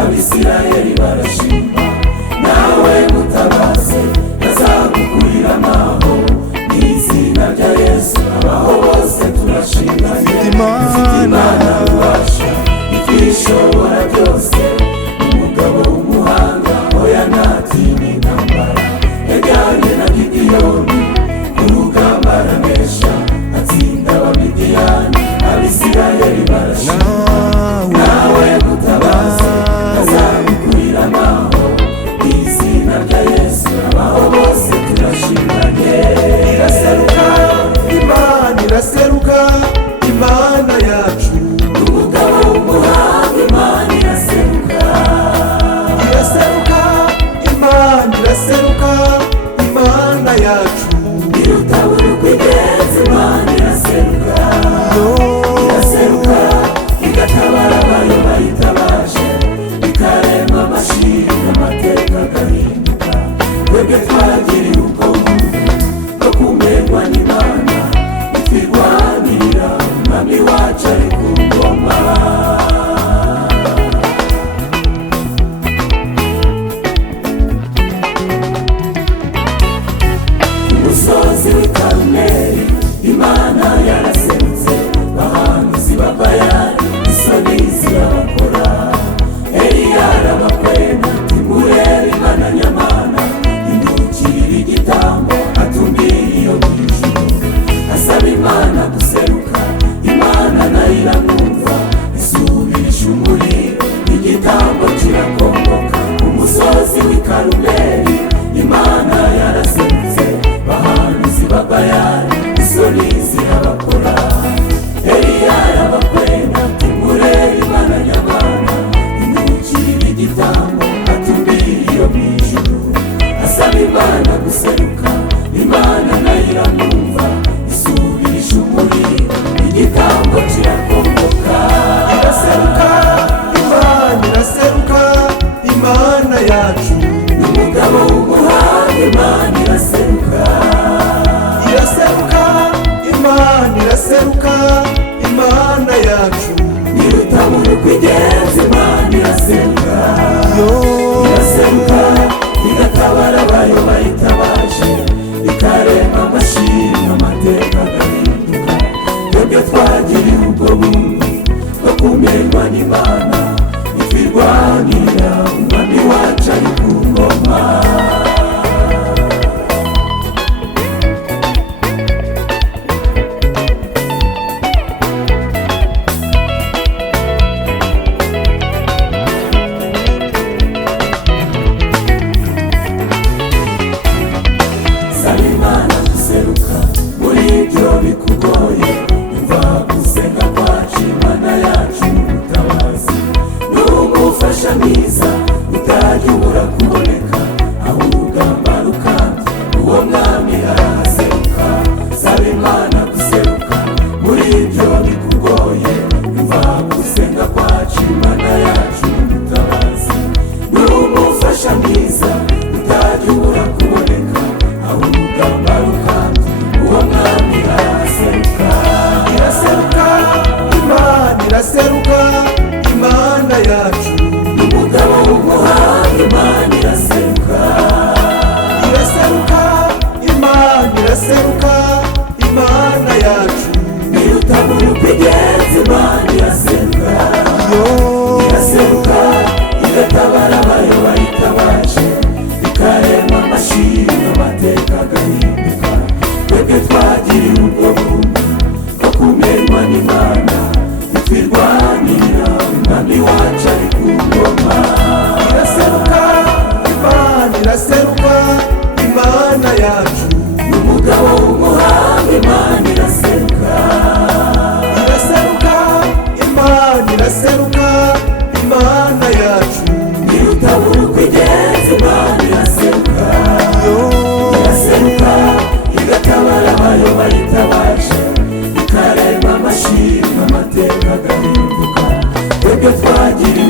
Abisirayeli barashima nawe mutabaze bazagukurira amaho n'izina rya Yesu abaho bose turashinganye Imana ubasha itwishobora byose umugabo w'umuhanga oya ntatinya intambara yajyanye na Gideyoni ku rugamba aranesha atsinda Abamidiyani Abisirayeli barashima nawe mutabaze bazagukurira amaho n'izina rya Yesu abaho bose turashinganye iraseruka Imana iraseruka Imana yacu umugabo w'umuhanga Imana iraseruka iraseruka Imana iraseruka Imana yacu irutabura kw'igenza Imana iraseruka iraseruka igatabara abayo bayitabaje ikarema amashini amateka agahinduka twebwe twagiriye ubwo buntu bwo kumerwa n'Imana itwirwanirira umwami wacu ari ku ngoma umusozi w'i Karumeli Imana yaraserutse abahanuzi ba Bayali isoni zirabakora Eliya arabakwena timurebe Imana nyamana indukirira igitambo atumbiriye iyo mw'ijuru asaba Imana guseruka Imana nayo iramwumva isubirisha umuriro igitambo kirakongoka umusozi w'i Karumeli Imana yaraserutse abahanuzi ba Bayali isoni zirabakora Eliya arabakwena timurebe Imana nyamana indukirira igitambo atumbiriye iyo mw'ijuru asaba Imana guseruka Imana nayo iramwumva isubirisha umuriro igitambo kirakongoka iraseruka Imana iraseruka Imana yacu n'umugabo w'umuhanga Imana iraseruka iraseruka Imana iraseruka Imana yacu irutabura kw'igenza Imana iraseruka iraseruka igatabara abayo bayitabaje ikarema amashini amateka agahinduka twebwe twagiriye ubwo buntu bwo kumerwa n'Imana itwirwanirira umwami wacu ari ku ngoma saba Imana guseruka muri ibyo bikugoye umva gusenga kwacu Imana yacu n'ubutabazi n'umufasha mwiza utajya ubura kuboneka aho urugamba rukambye uwo mwami arahaseruka saba Imana guseruka muri ibyo bikugoye umva gusenga kwacu Imana yacu n'ubutabazi n'umufasha mwiza utajya ubura kuboneka aho urugamba rukambye uwo mwami arahaseruka iraseruka Imana iraseruka Imana yacu n'umugabo w'umuhanga Imana iraseruka iraseruka Imana iraseruka Imana yacu irutabura kw'igenza Imana iraseruka iraseruka igatabara abayo bayitabaje ikarema amashini amateka agahinduka twebwe twagiriye ubwo buntu bwo kumerwa n'Imana itwirwanirira umwami wacu ari ku ngoma iraseruka Imana iraseruka Imana yacu n'umugabo w'umuhanga Imana iraseruka iraseruka Imana iraseruka twebwe twagiriwe